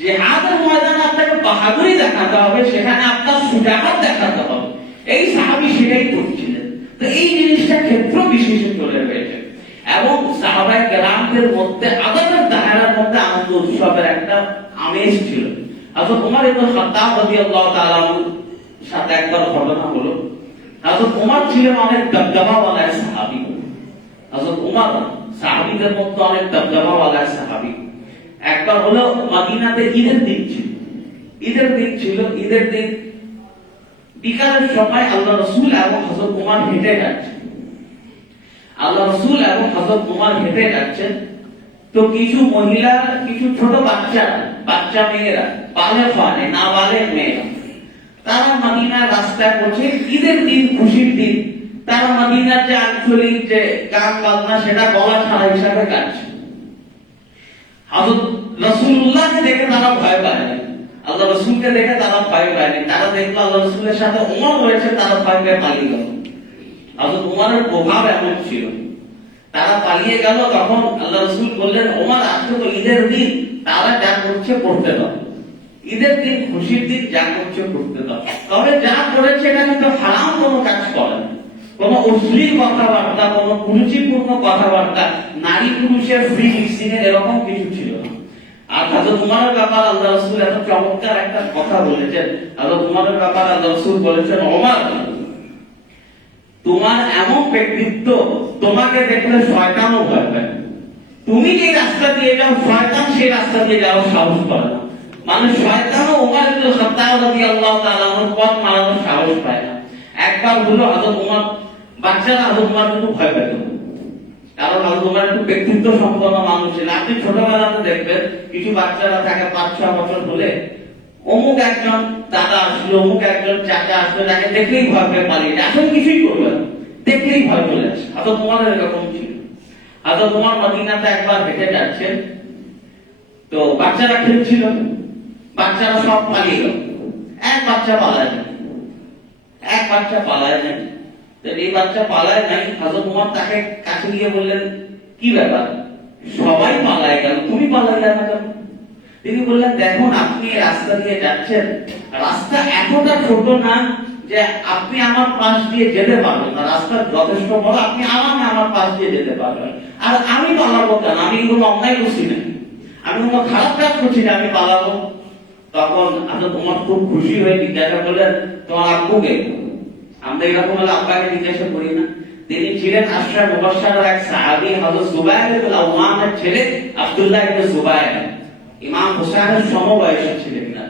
জিহাদের ময়দানে আপনাকে বাহাদুরি দেখাতে হবে, সেখানে আপনার সুজাহাত দেখাতে হবে। এই সাহাবী সেটাই করছিলেন। তো এই জিনিসটা ক্ষেত্র বিশেষে চলে হয়েছে এবং সাহাবায়ে কেরামদের মধ্যে আদতের দায়রার মধ্যে আনন্দ উৎসবের একটা আমেজ ছিল। হযরত ওমর ইবনে খাত্তাব রাদিয়াল্লাহু তাআলা সাথে একবার ঘটনা হলো। হযরত ওমর ছিলেন অনেক দবদবাওয়ালা সাহাবী। হযরত ওমর সাহাবীদের মধ্যে অনেক দবদবাওয়ালা সাহাবী। একবার হলো মদিনাতে ঈদের দিন ছিল, ঈদের দিন বিকালের সময় আল্লাহ রাসূল এবং হযরত ওমর হেঁটে যাচ্ছেন। তো কিছু মহিলা, কিছু ছোট বাচ্চা মেয়েরা, বালেগ হয় না, নাবালেগ মেয়েরা, তারা মদিনার রাস্তায় পৌঁছে ঈদের দিন, খুশির দিন, তারা মদিনার যে আঞ্চলিক যে গান বাজনা সেটা গলা ছাড়া হিসাবে গাচ্ছে। হযরত রাসূলুল্লাহকে দেখে তারা ভয় পায়নি, আল্লাহ রাসূলকে দেখে তারা ভয় পায়নি। তারা দেখলো আল্লাহ রাসূলের সাথে ওমর রয়েছে, তারা ভয় পেয়ে পালিয়ে গেল। হযরত ওমরের প্রভাব এমন ছিল, তারা পালিয়ে গেল। তখন আল্লাহ রাসূল বললেন, ওমর আজকে তো ঈদের দিন, তারা যা করছে করতে দাও, ঈদের দিন, খুশির দিন, যা করছে করতে দাও। তবে যা করেছে এটা কিন্তু হারাম কোনো কাজ করে না, কোনো অশ্লীল কথাবার্তা, কোনো কুরুচিপূর্ণ কথাবার্তা, নারী পুরুষের ফ্রি মিক্সিং এর এরকম কিছু ছিল না। আর হযরত ওমরের ব্যাপার আল্লাহ রাসূল এত চমৎকার একটা কথা বলেছেন। হযরত ওমরের ব্যাপার আল্লাহ রাসূল বলেছেন, ওমর তোমার এমন ব্যক্তিত্ব, তোমাকে দেখলে শয়তানও ভয় পায়। তুমি যে রাস্তা দিয়ে যাও, শয়তান সেই রাস্তা দিয়ে যাওয়ার সাহস পায় না। মানে শয়তানও ওমর ইবনে খাত্তাব রাদিয়াল্লাহু তাআলা আনহুর পথ মারানোর সাহস পায় না। একবার হলো হযরত ওমর, বাচ্চারা হযরত ওমর কিন্তু ভয় পেত, কারণ হযরত ওমর একটু ব্যক্তিত্ব সম্পন্ন মানুষ ছিলেন। আপনি ছোটবেলাতে দেখবেন কিছু বাচ্চারা থাকে ৫-৬ বছর হলে অমুক একজন দাদা আসলো, অমুক একজন চাচা আসলো, তাকে দেখলেই ভয় পেয়ে পালিয়ে যায়, আসলে কিছুই করবে না, দেখলেই ভয় চলে আসে। হযরত ওমর এরকম ছিল। হযরত ওমর মদিনাতে একবার হেঁটে যাচ্ছেন, তো বাচ্চারা খেলছিল, বাচ্চারা সব পালিয়ে গেল, এক বাচ্চা পালায় নাই। তো এই বাচ্চা পালায় নাই, হযরত ওমর তাকে কাছে গিয়ে বললেন, কি ব্যাপার, সবাই পালায় গেল, তুমি পালাইলে না কেন? তিনি বললেন, দেখুন আপনি রাস্তা দিয়ে যাচ্ছেন, রাস্তা এতটা ছোট না যে আপনি আমার পাশ দিয়ে যেতে পারবেন না, রাস্তা যথেষ্ট বড়, আপনি আমার পাশ দিয়ে যেতে পারবেন। আর আমি পালাবো কেন? আমি কোনো অন্যায় করছি না, আমি কোনো খারাপ কাজ করছি না, আমি পালাবো? তখন হযরত ওমর খুব খুশি হয়ে জিজ্ঞাসা করলেন, তোমার আব্বুকে? আমরা এরকম হলে আব্বাকে জিজ্ঞাসা করি না। তিনি ছিলেন আশরা মুবাশশারের এক সাহাবী, হযরত জুবায়ের ইবনে আওয়ামের ছেলে আব্দুল্লাহ ইবনে জুবায়ের। ইমাম হুসাইনের সমবয়সী ছিলেন না,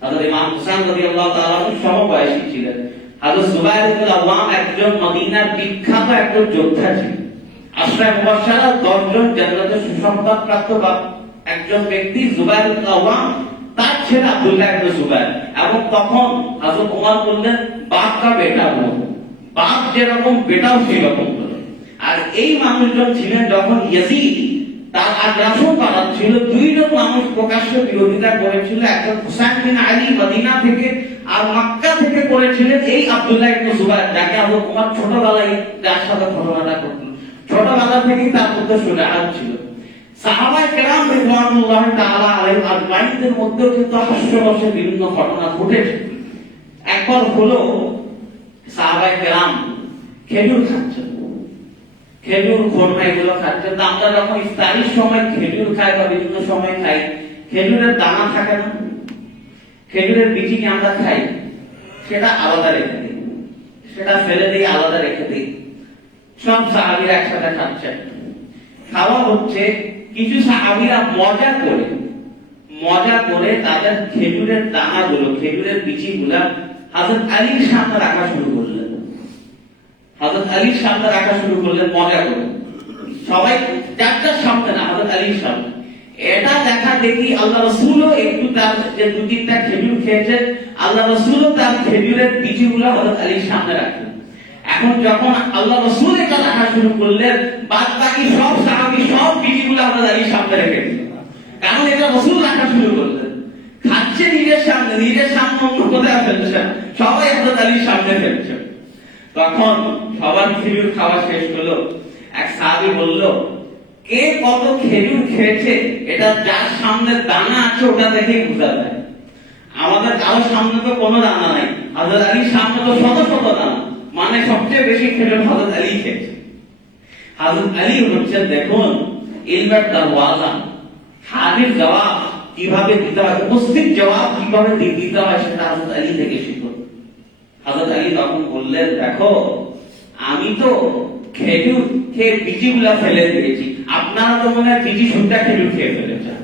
হযরত ইমাম হুসাইন রাদিয়াল্লাহু তাআলা সমবয়সী ছিলেন। হযরত জুবায়ের ইবনে আওয়াম একজন মদিনার বিখ্যাত একজন যোদ্ধা ছিলেন। আশরা মুবাশশারা 10 জন জান্নাতের সুসংবাদ প্রাপ্ত একজন ব্যক্তি জুবায়ের ইবনে আওয়াম, তার ছেলে আব্দুল্লাহ ইবনে জুবায়ের। এবং তখন হযরত ওমর বললেন, বাপ কা বেটা হো, বাপ যেরকম বেটাও সেই রকম হলো। আর এই মানুষজন ছিলেন যখন ইয়াজিদ তার আগ্রাসন বাড়াচ্ছিল, 2 জন মানুষ প্রকাশ্য বিরোধিতা করেছিল, একজন হুসাইন বিন আলী মদিনা থেকে আর মক্কা থেকে করেছিলেন এই আব্দুল্লাহ ইবনে জুবায়ের, যাকে হযরত ওমর ছোটবেলায় যার সাথে ঘটনাটা ঘটল, ছোটবেলা থেকেই তার মধ্যে সুজাহাত ছিল। সাহাবায়ে কেরাম রিদওয়ানুল্লাহি তাআলা আলাইহিম আজমাইনদের মধ্যে কিন্তু হাস্যরসের বিভিন্ন ঘটনা ঘটেছে। একবার হলো সাহাবায়ে কেরাম খেজুর খাচ্ছেন, খেজুর খোরমা এগুলো খাচ্ছেন। আমরা যখন ইফতারির সময় খেজুর খাই বা বিভিন্ন সময় খাই, খেজুরের দানা থাকে না, খেজুরের বিচি কি আমরা খাই, সেটা আলাদা রেখে দিই, সেটা ফেলে দিই, আলাদা রেখে দিই। সব সাহাবীরা একসাথে খাচ্ছেন, খাওয়া হচ্ছে, কিছু সাহাবীরা মজা করে তাদের খেজুরের দানাগুলো, খেজুরের বিচিগুলা হযরত আলীর সামনে রাখা শুরু করলেন। হযরত আলীর সামনে রাখা শুরু করলেন মজা করে, সবাই যার সামনে না, হযরত আলীর সামনে। এটা দেখা দেখি আল্লাহ রাসূলও একটু তার যে দু তিনটা খেজুর খেয়েছে, আল্লাহ রাসূলও তার খেজুরের বিচিগুলো হযরত আলীর সামনে রাখলেন। এখন যখন আল্লাহ রাসূল এটা রাখা শুরু করলেন, বাদ বাকি সব সাহাবী সব বিচিগুলো হযরত আলীর সামনে রেখে দিলেন, কারণ এটা রাসূল রাখা শুরু করলেন। খাচ্ছে নিজের সামনে অন্য কোথায় ফেলছেন, সবাই হযরত আলীর সামনে ফেলছেন। তখন সবার খেজুর খাওয়া শেষ হলো, এক সাহাবী বলল, কে কত খেজুর খেয়েছে এটা যার সামনে দানা আছে ওটা দেখেই বোঝা যায়। আমাদের কারোর সামনে তো কোনো দানা নাই, হযরত আলীর সামনে তো শত শত দানা, মানে সবচেয়ে বেশি খেজুর হযরত আলী খেয়েছে। হযরত আলী হচ্ছেন দেখুন ইলমের দরওয়াজা, হাজির জবাব কিভাবে দিতে হয়, উপস্থিত জবাব কিভাবে দিতে হয় সেটা হযরত আলী থেকে শিখো। হযরত আলী তখন বললেন, দেখো আমি তো খেজুর খেয়ে বিচিগুলা ফেলে দিয়েছি, আপনারা তো মনে হয় বিচি শুদ্ধা খেজুর খেয়ে ফেলেছেন।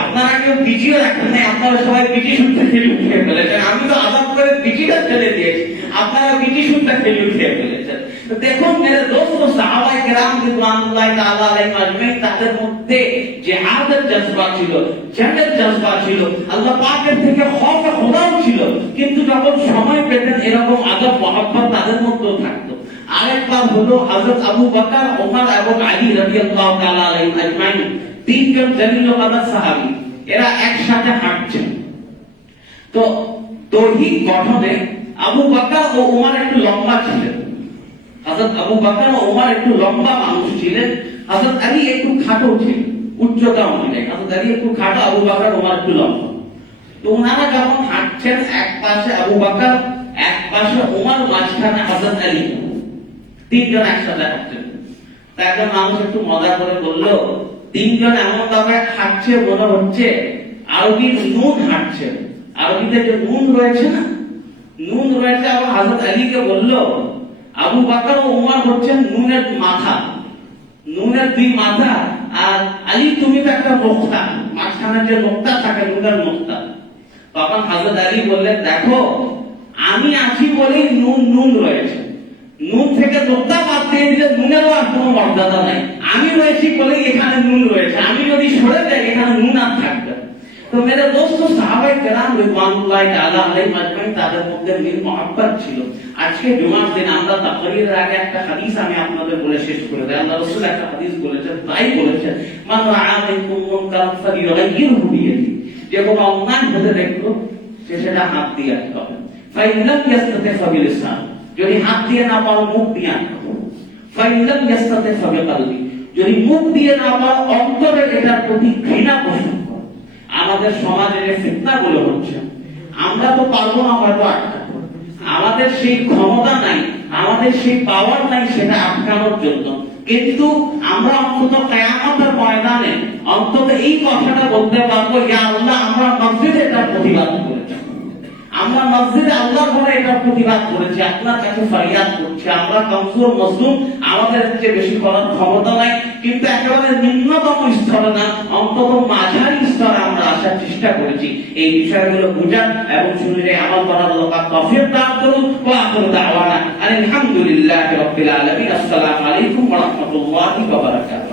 আপনারা কেউ বিচিও রাখেন নাই, আপনারা সবাই বিচি শুদ্ধা খেজুর খেয়ে ফেলেছেন। আমি তো আজাদ করে বিচিটা ফেলে দিয়েছি, আপনারা বিচি শুদ্ধা খেজুর খেয়ে ফেলেছেন। দেখুন মেরে দোস্ত, সাহাবায়ে কেরাম রিদওয়ানুল্লাহি তাআলা আলাইহিম আজমাইন, তাদের মধ্যে জিহাদের জজবা ছিল, জানের জজবা ছিল, আল্লাহ পাকের থেকে খৌফে খোদাও ছিল, কিন্তু যখন সময় পেতেন এরকম আদব মহব্বত তাদের মধ্যেও থাকতো। আরেকবার হলো হযরত আবু বকর, ওমর এবং আলী রাদিয়াল্লাহু তাআলা আলাইহিম আজমাইন, তিনজন জলিল কাদর সাহাবী, এরা একসাথে হাঁটছেন। তো দৈহিক গঠনে আবু বকর ও ওমর একটু লম্বা ছিলেন, হযরত আবু বকর ও ওমর একটু লম্বা মানুষ ছিলেন, হযরত আলী একটু খাটো ছিলেন, উচ্চতা অনুযায়ী হযরত আলী একটু খাটো, আবু বকর ওমর একটু লম্বা। তো ওনারা যখন হাঁটছেন, এক পাশে আবু বকর, এক পাশে ওমর, মাঝখানে হযরত আলী, তিনজন একসাথে হাঁটছেন। তা একজন মানুষ একটু মজা করে বলল, তিনজন এমন ভাবে হাঁটছে মনে হচ্ছে আরবির নুন হাঁটছে। আরবিতে যে নুন রয়েছে না, নুন রয়েছে। আবার হযরত আলীকে বলল, আবু বকর ও ওমর হচ্ছেন নুনের মাথা, নুনের দুই মাথা, আর আলী তুমি তো একটা নোক্তা, মাঝখানে যে নোক্তা থাকে নুনের নোক্তা। তখন হযরত আলী বললেন, দেখো আমি আছি বলেই নুন রয়েছে, নুন থেকে নোক্তা বাদ দিয়ে দিলে নুনেরও আর কোনো মর্যাদা নাই। আমি রয়েছি বলেই এখানে নুন রয়েছে, আমি যদি সরে যাই এখানে নুন আর থাকবে। তো মেরে দোস্ত, সাহাবায়ে কেরাম রিদওয়ানুল্লাহি তাআলা আলাইহিম আজমাইন, তাদের মধ্যে মিল মহব্বত ছিল। আজকে জুমার দিন আমরা তাকরীরের আগে একটা হাদিস আমি আপনাদের বলে শেষ করে দেই। আল্লাহ রাসূল একটা হাদিস বলেছেন, তাই বলেছেন, মান রাআ মিনকুম মুনকারান ফালিয়ুগাইয়িরহু বিয়াদিহি, যে কোনো অন্যায় হতে দেখলো সে সেটা হাত দিয়ে আটকাবে। ফাইন লাম ইয়াস্তাতি ফাবিলিসান, যদি হাত দিয়ে না পারো মুখ দিয়ে আটকাও। ফাইন লাম ইয়াস্তাতি ফাবিকলবি, যদি মুখ দিয়ে না পারো অন্তরে এটার প্রতি ঘৃণা পোষণ করো। আমাদের সমাজে যে ফিতনাগুলো হচ্ছে, আমরা তো পারবো না হয়তো আটকাতে, আমাদের সেই ক্ষমতা নাই, আমাদের সেই পাওয়ার নাই সেটা আটকানোর জন্য, কিন্তু আমরা অন্তত কিয়ামতের ময়দানে অন্তত এই কথাটা বলতে পারবো, ইয়া আল্লাহ আমরা মসজিদে এটা প্রতিবাদ করেছি, আমরা মসজিদে আল্লাহর ঘরে এটা প্রতিবাদ করেছি, আপনার কাছে ফরিয়াদ করছি, আমরা কমজোর মজলুম, আমাদের চেয়ে বেশি করার ক্ষমতা নাই, কিন্তু একেবারে নিম্নতম স্তরে না, অন্তত মাঝারি স্তরে আমরা আসার চেষ্টা করেছি। এই বিষয়গুলো বুঝান এবং শুনে আমল করার আল্লাহ পাক তৌফিক দান করুন। ওয়া আখিরু দাওয়ানা আলহামদুলিল্লাহি রাব্বিল আলামিন। আসসালামু আলাইকুম ওয়া রাহমাতুল্লাহি ওয়া বারাকাতুহু।